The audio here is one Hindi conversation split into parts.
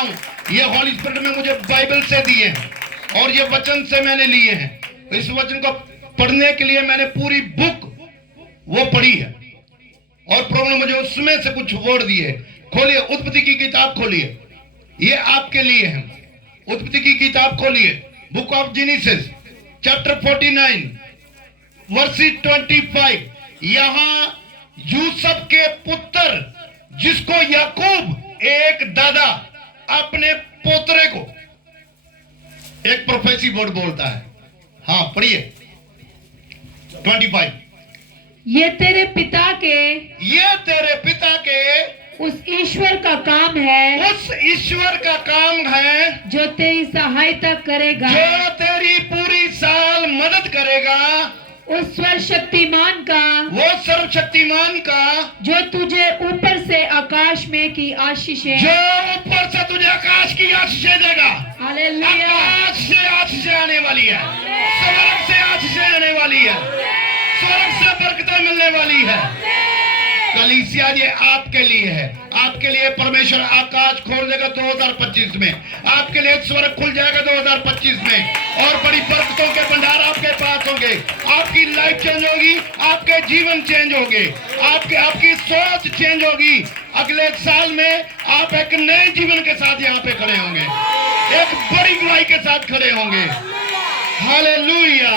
हूँ, ये हॉली स्पिरिट में मुझे बाइबल से दिए हैं और ये वचन से मैंने लिए हैं। इस वचन को पढ़ने के लिए मैंने पूरी बुक वो पढ़ी है और प्रभु ने मुझे उसमें से कुछ वर्ड दिए। खोलिए उत्पत्ति की किताब, खोलिए, ये आपके लिए है। उत्पत्ति की किताब खोलिए, book of Genesis chapter 49 verse 25। यहां यूसुफ के पुत्र जिसको याकूब एक दादा अपने पोतरे को एक प्रोफेसी वर्ड बोलता है। हाँ पढ़िए 25। ये तेरे पिता के उस ईश्वर का काम है, उस ईश्वर का काम है जो तेरी सहायता करेगा, जो तेरी पूरी साल मदद करेगा, उस सर्वशक्तिमान का, वो सर्वशक्तिमान का जो तुझे ऊपर से आकाश में की आशीषें, जो ऊपर से तुझे आकाश की आशीषें देगा। हालेलुया, आकाश से आशीषें आने वाली है, स्वर्ग से आशीषें आने वाली है, स्वर्ग से बरकतें मिलने वाली है। कलीसिया ये आपके लिए है, आपके लिए परमेश्वर आकाश खोल देगा 2025 में, आपके लिए स्वर्ग खुल जाएगा 2025 में और बड़ी बरकतों के भंडार आपके पास होंगे। आपकी लाइफ चेंज होगी, आपके जीवन चेंज होंगे, आपकी सोच चेंज होगी। अगले साल में आप एक नए जीवन के साथ यहाँ पे खड़े होंगे, एक बड़ी गवाही के साथ खड़े होंगे। Hallelujah,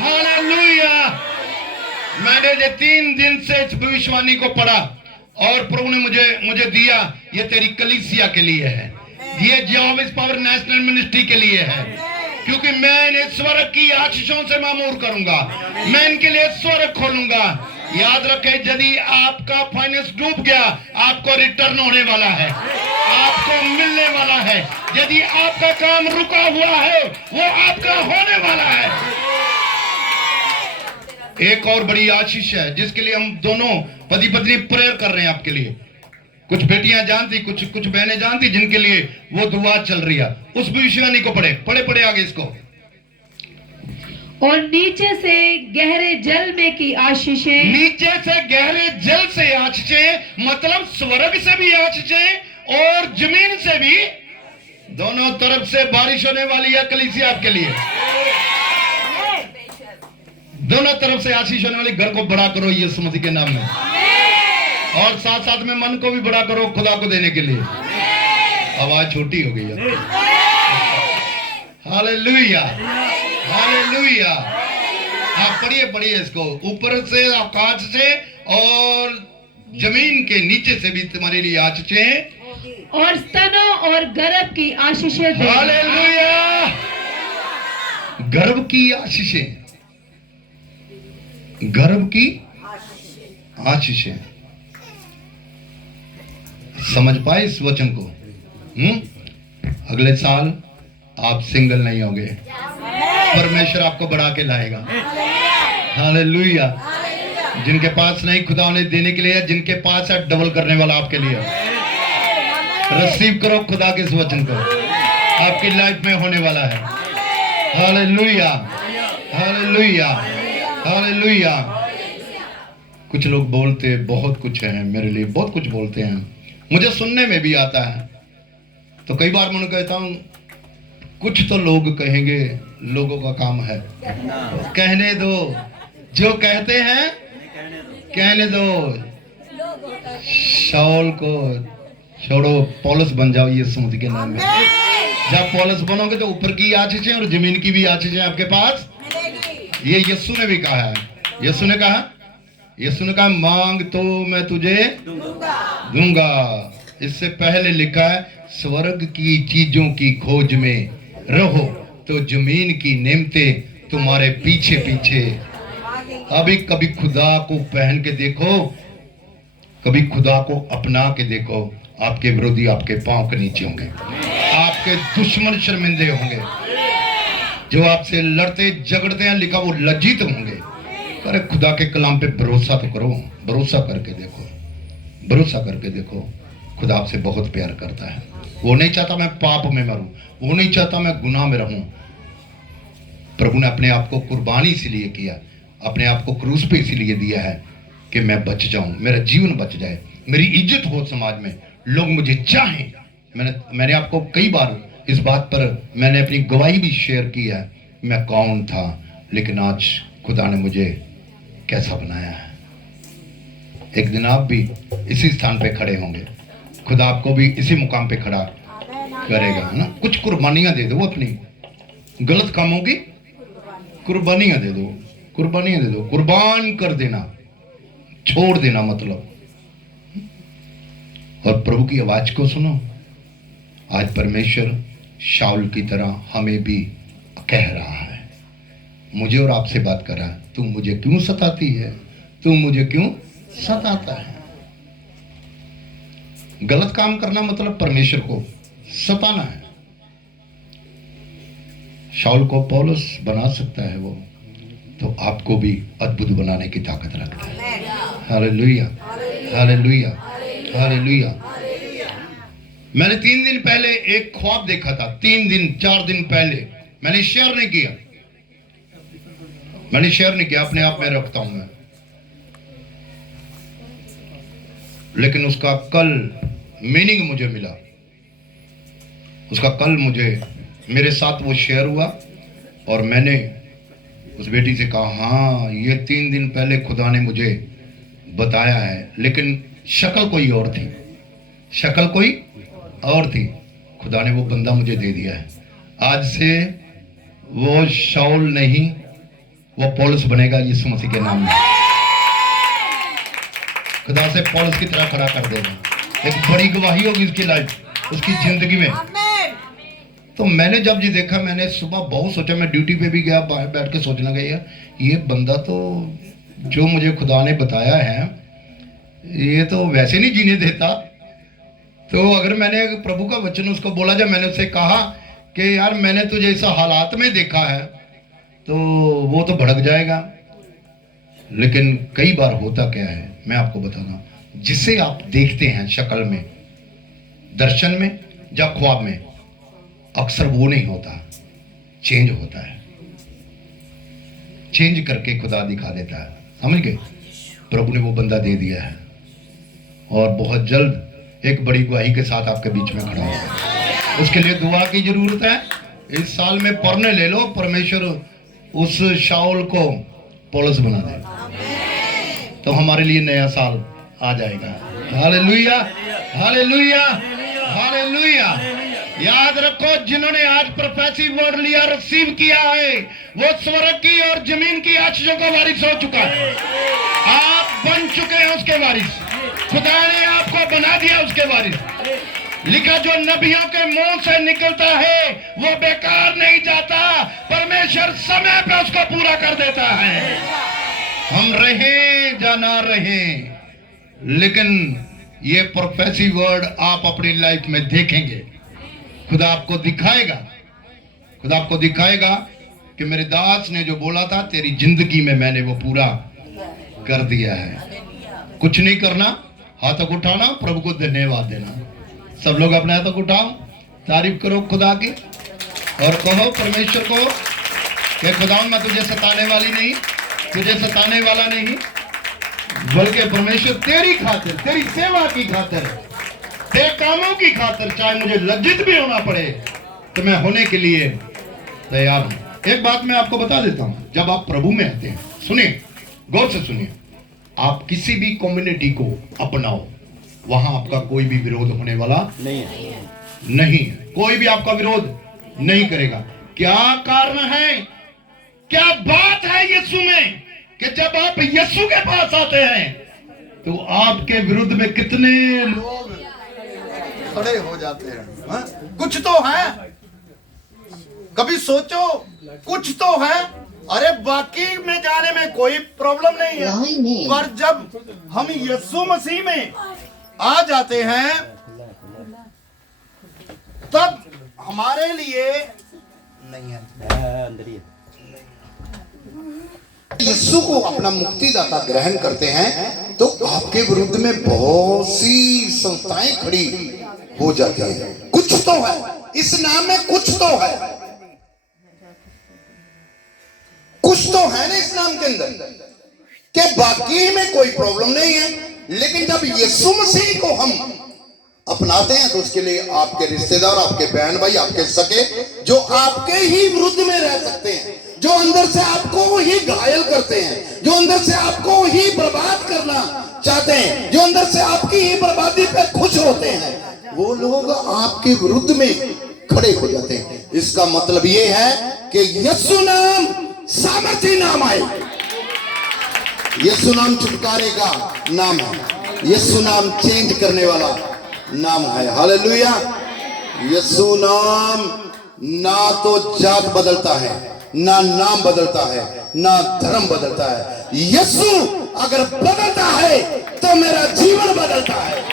hallelujah. मैंने ये 3 दिन से इस भविष्यवाणी को पढ़ा और प्रभु ने मुझे दिया। ये तेरी कलीसिया के लिए है, ये जॉब इस पावर नेशनल मिनिस्ट्री के लिए है, क्योंकि मैं इन्हें स्वर्ग की आशीषों से मामूर करूंगा, मैं इनके लिए स्वर्ग खोलूंगा। याद रखें, यदि आपका फाइनेंस डूब गया, आपको रिटर्न होने वाला है, आपको मिलने वाला है। यदि आपका काम रुका हुआ है, वो आपका होने वाला है। एक और बड़ी आशीष है जिसके लिए हम दोनों पति पत्नी प्रेयर कर रहे हैं आपके लिए। कुछ बेटियां जानती, कुछ बहनें जानती जिनके लिए वो दुआ चल रही है। उस भविष्यवाणी को पढ़े आगे इसको। और नीचे से गहरे जल में की आशीषें, नीचे से गहरे जल से आशीषें, मतलब स्वर्ग से भी आशीषें और जमीन से भी, दोनों तरफ से बारिश होने वाली है कलीसिया आपके लिए। दोनों तरफ से आशीष होने वाली। घर को बड़ा करो यीशु मसीह के नाम में, और साथ साथ में मन को भी बड़ा करो खुदा को देने के लिए। आवाज छोटी हो गई है। Hallelujah, hallelujah. हाँ पढ़िए इसको। ऊपर से, आकाश से और जमीन के नीचे से भी तुम्हारे लिए आशीषें और स्तनों और गर्भ की आशीषें। हालेलुया। गर्भ की आशीषें, गर्भ की आशीषें। समझ पाए इस वचन को? अगले साल आप सिंगल नहीं होंगे, परमेश्वर आपको बढ़ा के लाएगा। हालेलुया। जिनके पास नहीं, खुदा ने देने के लिए, जिनके पास है डबल करने वाला आपके लिए। रिसीव करो खुदा के इस वचन को, आपकी लाइफ में होने वाला है। Hallelujah, hallelujah, hallelujah. कुछ लोग बोलते बहुत कुछ है, मेरे लिए बहुत कुछ बोलते हैं, मुझे सुनने में भी आता है। तो कई बार मैं कहता हूं कुछ तो लोग कहेंगे, लोगों का काम है, कहने दो, जो कहते हैं कहने दो। शाऊल को छोड़ो, पौलुस बन जाओ यीशु मसीह के नाम में। जब पौलुस बनोगे तो ऊपर की आशीषें और जमीन की भी आशीषें आपके पास। ये यीशु ने भी कहा है। यीशु ने कहा मांग तो मैं तुझे दूंगा। इससे पहले लिखा है स्वर्ग की चीजों की खोज में रहो तो जमीन की नेमतें तुम्हारे पीछे पीछे। अभी कभी खुदा को पहन के देखो, कभी खुदा को अपना के देखो, आपके विरोधी आपके पांव के नीचे होंगे, आपके दुश्मन शर्मिंदे होंगे, जो आपसे लड़ते झगड़ते हैं लिखा वो लज्जित होंगे। अरे खुदा के कलाम पे भरोसा तो करो, भरोसा करके देखो, भरोसा करके देखो। खुदा आपसे बहुत प्यार करता है। वो नहीं चाहता मैं पाप में मरूं, वो नहीं चाहता मैं गुनाह में रहूं। प्रभु ने अपने आप को कुर्बानी इसलिए किया, अपने आप को क्रूस पे इसलिए दिया है कि मैं बच जाऊं, मेरा जीवन बच जाए, मेरी इज्जत हो समाज में, लोग मुझे चाहें, मैंने आपको कई बार इस बात पर मैंने अपनी गवाही भी शेयर की है, मैं कौन था, लेकिन आज खुदा ने मुझे कैसा बनाया है। एक दिन आप भी इसी स्थान पे खड़े होंगे, खुदा आपको भी इसी मुकाम पे खड़ा करेगा, है ना। कुछ कुर्बानियां दे दो, अपनी गलत कामों की कुर्बानियां दे दो, कुर्बानियां दे दो, कुर्बान कर देना, छोड़ देना मतलब। और प्रभु की आवाज को सुनो। आज परमेश्वर शाऊल की तरह हमें भी कह रहा है, मुझे और आपसे बात कर रहा है, तू मुझे क्यों सताती है, तू मुझे क्यों सताता है। गलत काम करना मतलब परमेश्वर को सताना है। शाऊल को पौलुस बना सकता है वो, तो आपको भी अद्भुत बनाने की ताकत रखता है। Hallelujah, hallelujah, hallelujah. मैंने 3 दिन पहले एक ख्वाब देखा था, 4 दिन पहले। मैंने शेयर नहीं किया, अपने आप में रखता हूं मैं, लेकिन उसका कल मीनिंग मुझे मिला, उसका कल मुझे मेरे साथ वो शेयर हुआ। और मैंने उस बेटी से कहा, हाँ ये 3 दिन पहले खुदा ने मुझे बताया है, लेकिन शक्ल कोई और थी, शक्ल कोई और थी। खुदा ने वो बंदा मुझे दे दिया है। आज से वो शाऊल नहीं, वो पौलुस बनेगा यीशु मसीह के नाम में। खुदा से पौलुस की तरह खड़ा कर देगा। एक बड़ी गवाही होगी उसकी लाइफ, उसकी जिंदगी में। तो मैंने जब ये देखा, मैंने सुबह बहुत सोचा, मैं ड्यूटी पे भी गया, बाहर बैठ के सोचने गया, ये बंदा तो जो मुझे खुदा ने बताया है, ये तो वैसे नहीं जीने देता। तो अगर मैंने प्रभु का वचन उसको बोला, जब मैंने उससे कहा कि यार मैंने तुझे इस हालात में देखा है, तो वो तो भड़क जाएगा। लेकिन कई बार होता क्या है, मैं आपको बताता हूं, जिसे आप देखते हैं शक्ल में, दर्शन में या ख्वाब में, अक्सर वो नहीं होता, चेंज होता है। चेंज करके खुदा दिखा देता है, समझ गए। प्रभु ने वो बंदा दे दिया है, और बहुत जल्द एक बड़ी गवाही के साथ आपके बीच में खड़ा होगा। उसके लिए दुआ की जरूरत है। इस साल में पढ़ने ले लो, परमेश्वर उस शाऊल को पौलुस बना दे, तो हमारे लिए नया साल आ जाएगा। Hallelujah, hallelujah, hallelujah. याद रखो, जिन्होंने आज प्रोफेसी वर्ड लिया, रिसीव किया है, वो स्वर्ग की और जमीन की आशीषों का वारिस हो चुका है। आप बन चुके हैं उसके वारिस। खुदा ने आपको बना दिया उसके वारिस। लिखा, जो नबियों के मुंह से निकलता है वो बेकार नहीं जाता, परमेश्वर समय पे उसको पूरा कर देता है। हम रहें या ना रहें, लेकिन ये प्रोफेसी वर्ड आप अपनी लाइफ में देखेंगे। खुदा आपको दिखाएगा, खुदा आपको दिखाएगा कि मेरे दास ने जो बोला था, तेरी जिंदगी में मैंने वो पूरा कर दिया है। कुछ नहीं करना, हाथों को उठाना, प्रभु को धन्यवाद देना। सब लोग अपने हाथों को उठाओ, तारीफ करो खुदा की, और कहो परमेश्वर को कि खुदा मैं तुझे सताने वाली नहीं, तुझे सताने वाला नहीं, बल्कि परमेश्वर तेरी खातिर, तेरी सेवा की खातिर, तेरे कामों की खातिर, चाहे मुझे लज्जित भी होना पड़े, तो मैं होने के लिए तैयार हूं। एक बात मैं आपको बता देता हूं, जब आप प्रभु में आते हैं, सुनिए, गौर से सुनिए, आप किसी भी कम्युनिटी को अपनाओ, वहां आपका कोई भी विरोध होने वाला नहीं है। कोई भी आपका विरोध नहीं करेगा। क्या कारण है, क्या बात है यीशु में, कि जब आप यीशु के पास आते हैं तो आपके विरुद्ध में कितने लोग खड़े हो जाते हैं। हा? कुछ तो है, कभी सोचो, कुछ तो है। अरे बाकी में जाने में कोई प्रॉब्लम नहीं है, पर जब हम यीशु मसीह में आ जाते हैं, तब हमारे लिए नहीं है। यीशु को अपना मुक्तिदाता ग्रहण करते हैं, तो आपके विरुद्ध में बहुत सी संस्थाएं खड़ी हो जाती हैं। कुछ तो है इस नाम में, कुछ तो है, कुछ तो है ना इस नाम के अंदर, कि बाकी में कोई प्रॉब्लम नहीं है। लेकिन जब यीशु मसीह को हम अपनाते हैं तो उसके लिए आपके रिश्तेदार, आपके बहन भाई, आपके सके, जो आपके ही विरुद्ध में रह सकते हैं, जो अंदर से आपको ही घायल करते हैं, जो अंदर से आपको ही बर्बाद करना चाहते हैं, जो अंदर से आपकी ही बर्बादी पे खुश होते हैं, वो लोग आपके विरुद्ध में खड़े हो जाते हैं। इसका मतलब ये है कि यीशु नाम सामर्थी नाम है, यीशु नाम छुटकारे का नाम है, यीशु नाम चेंज करने वाला नाम है। हालेलुया। यीशु नाम ना तो जात बदलता है, ना नाम बदलता है, ना धर्म बदलता है। यीशु अगर बदलता है तो मेरा जीवन बदलता है।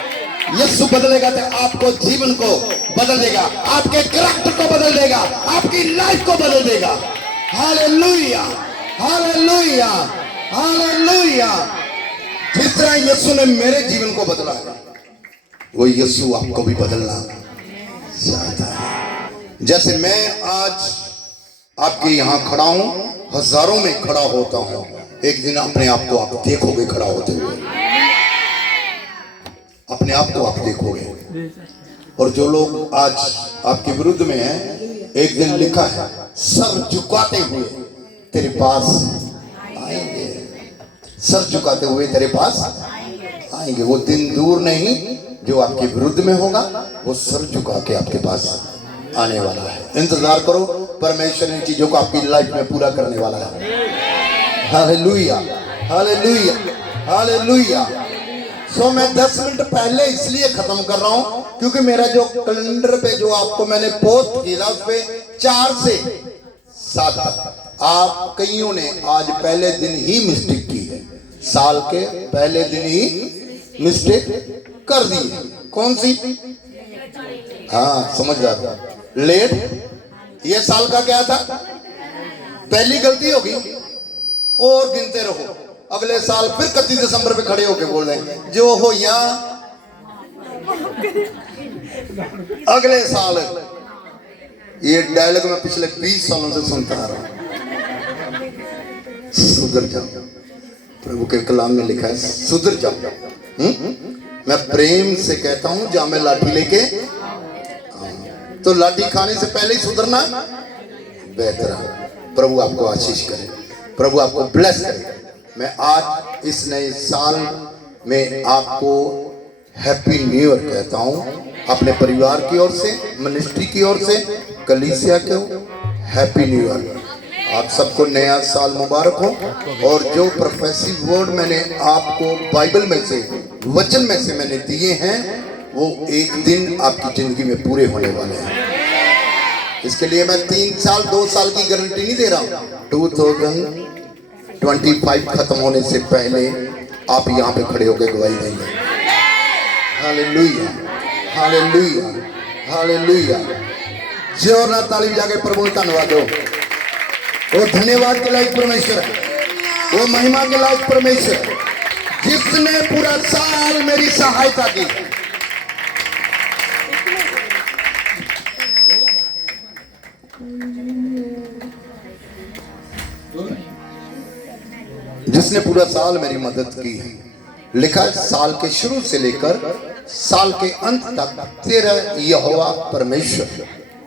यीशु बदलेगा तो आपको जीवन को बदल देगा, आपके कैरेक्टर को बदल देगा, आपकी लाइफ को बदल देगा। Hallelujah, hallelujah, hallelujah. जिस तरह यीशु ने मेरे जीवन को बदला है, वो यीशु आपको भी बदलना चाहता है। जैसे मैं आज आपके यहां खड़ा हूं, हजारों में खड़ा होता हूं, एक दिन अपने आप को आप देखोगे खड़ा होते हुए, अपने आप को आप देखोगे। और जो लोग आज आपके विरुद्ध में हैं, एक दिन लिखा है सर झुकाते हुए तेरे पास आएंगे, सर झुकाते हुए तेरे पास आएंगे। वो दिन दूर नहीं जो आपके विरुद्ध में होगा, वो सर झुका के आपके पास आने वाला है। इंतजार करो, परमेश्वर इन चीजों को आपकी लाइफ में पूरा करने वाला है। Hallelujah, hallelujah, hallelujah. सो मैं 10 मिनट पहले इसलिए खत्म कर रहा हूं क्योंकि मेरा जो कैलेंडर पे जो आपको मैंने पोस्ट किया उस पे 4 से 7 आप कईयों ने आज पहले दिन ही मिस्टेक की है, साल के पहले दिन ही मिस्टेक कर दी। कौन सी? हाँ समझ रहा, लेट। ये साल का क्या था? पहली गलती होगी और गिनते रहो, अगले साल फिर 31 दिसंबर पे खड़े होके बोल रहे जो हो या अगले साल। ये डायलॉग मैं पिछले 20 सालों से सुनता आ रहा हूं। सुधर जाओ, प्रभु के कलाम में लिखा है सुधर जाओ। मैं प्रेम से कहता हूं, जहां मैं लाठी लेके तो लाठी खाने से पहले ही सुधरना बेहतर है। प्रभु आपको आशीष करे, प्रभु आपको ब्लेस करे। मैं आज इस नए साल में आपको हैप्पी न्यू ईयर कहता हूं, अपने परिवार की ओर से, मिनिस्ट्री की ओर से, कलीसिया को हैप्पी न्यू ईयर। आप सबको नया साल मुबारक हो। और जो प्रोफेसिव वर्ड मैंने आपको बाइबल में से, वचन में से मैंने दिए हैं, वो एक दिन आपकी जिंदगी में पूरे होने वाले हैं। इसके लिए मैं 3 साल 2 साल की गारंटी नहीं दे रहा हूं। 2025 खत्म होने से पहले आप यहाँ पे खड़े होकर गवाही देंगे। Hallelujah, hallelujah, hallelujah. जोर ना ताली बजा के प्रभु का धन्यवाद दो। वो धन्यवाद के लायक परमेश्वर है, वो महिमा के लायक परमेश्वर है, जिसने पूरा साल मेरी सहायता की। जिसने पूरा साल मेरी मदद की है। लिखा है साल के शुरू से लेकर साल के अंत तक तेरा यहोवा परमेश्वर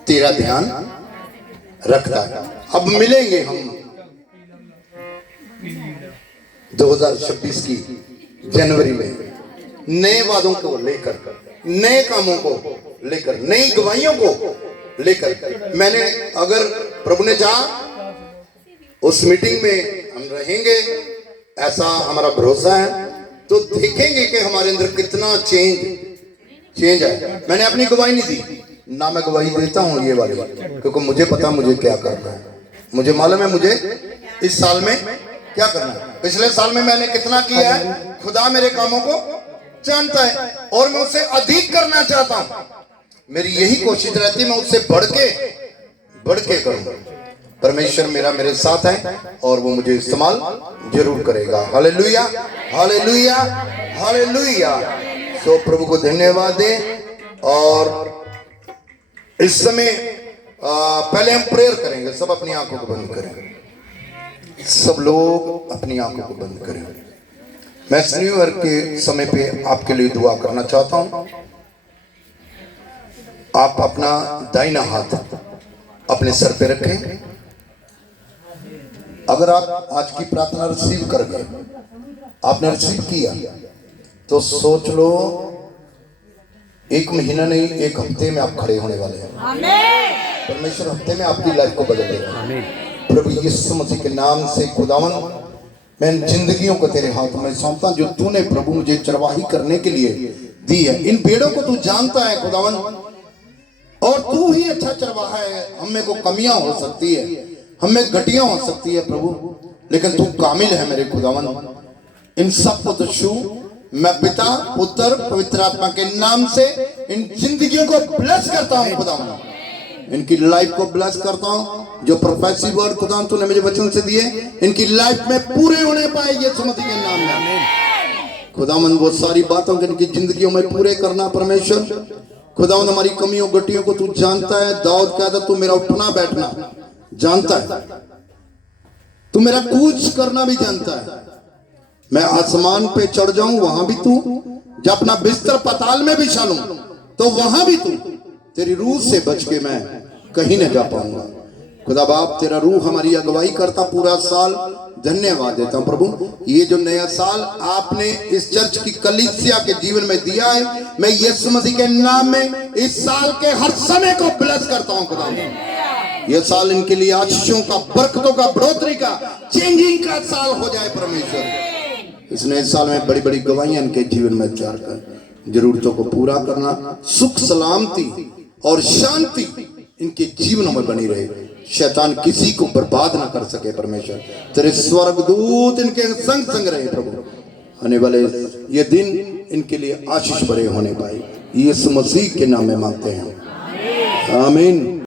तेरा ध्यान रखता है। अब मिलेंगे हम 2026 की जनवरी में नए वादों को लेकर, नए कामों को लेकर, नई गवाहियों को लेकर। मैंने अगर प्रभु ने चाहा उस मीटिंग में हम रहेंगे, ऐसा हमारा भरोसा है, तो देखेंगे कि हमारे अंदर कितना चेंज है। मैंने अपनी गवाही नहीं दी ना, मैं गवाही देता हूं ये वाली, क्योंकि मुझे पता मुझे क्या करना है, मुझे मालूम है मुझे इस साल में क्या करना है। पिछले साल में मैंने कितना किया है, खुदा मेरे कामों को जानता है और मैं उससे अधिक करना चाहता हूं। मेरी यही कोशिश रहती है, मैं उससे बढ़ के करूं। परमेश्वर मेरे साथ है और वो मुझे इस्तेमाल जरूर करेगा। Hallelujah, hallelujah, hallelujah. तो प्रभु को धन्यवाद दें। और इस समय पहले हम प्रेयर करेंगे। सब अपनी आंखों को बंद करें, सब लोग अपनी आंखों को बंद करें। मैं न्यू ईयर के समय पे आपके लिए दुआ करना चाहता हूं। आप अपना दाहिना हाथ अपने सर पे रखें। अगर आप आज की प्रार्थना रिसीव कर गए, आपने रिसीव किया, तो सोच लो 1 महीना नहीं 1 हफ्ते में आप खड़े होने वाले हैं। परमेश्वर हफ्ते में आपकी लाइफ को बदल देगा। प्रभु यीशु मसीह के नाम से खुदावन, मैं इन जिंदगियों को तेरे हाथ में सौंपता जो तूने प्रभु मुझे चरवाही करने के लिए दी है। इन भेड़ों को तू जानता है खुदावन, और तू ही अच्छा चरवाहा है। हम में को कमियां हो सकती है, हमें घटियां हो सकती है प्रभु, लेकिन तू कामिल है मेरे खुदावन। इन सब को तो छू, मैं पिता पुत्र पवित्र आत्मा के नाम से इन जिंदगियों को ब्लेस करता हूं खुदावन, इनकी लाइफ को ब्लेस करता हूं। जो प्रोफेसी वर्ड खुदा तूने मुझे वचन से दिए, इनकी लाइफ में पूरे होने पाए यीशु मसीह के नाम में। खुदावन वो सारी बातों को इनकी जिंदगियों में पूरे करना परमेश्वर। खुदावन हमारी कमियों गटियों को तू जानता है। दाऊद कहता तू मेरा उठना बैठना जानता है, तू मेरा कूच करना भी जानता है। मैं आसमान पे चढ़ जाऊं वहां भी तू, जब अपना बिस्तर पाताल में बिछा लूं तो वहां भी तू। तेरी रूह से बच के मैं कहीं न जा पाऊंगा। खुदा बाप तेरा रूह हमारी अगुवाई करता पूरा साल। धन्यवाद देता हूं प्रभु, ये जो नया साल आपने इस चर्च की कलीसिया के जीवन में दिया है, मैं यीशु मसीह के नाम में इस साल के हर समय को ब्लेस करता हूं खुदा। यह साल इनके लिए आशीषों का, बरकतों का, बढ़ोतरी का, चेंजिंग का साल हो जाए परमेश्वर। इस नए साल में बड़ी बड़ी गवाहियां इनके जीवन में तैयार कर, जरूरतों को पूरा करना, सुख सलामती और शांति इनके जीवनों में बनी रहे। शैतान किसी को बर्बाद ना कर सके परमेश्वर। तेरे स्वर्गदूत इनके संग संग रहे प्रभु। आने वाले ये दिन इनके लिए आशीष भरे होने पाए, यीशु मसीह के नाम में मांगते हैं, आमीन।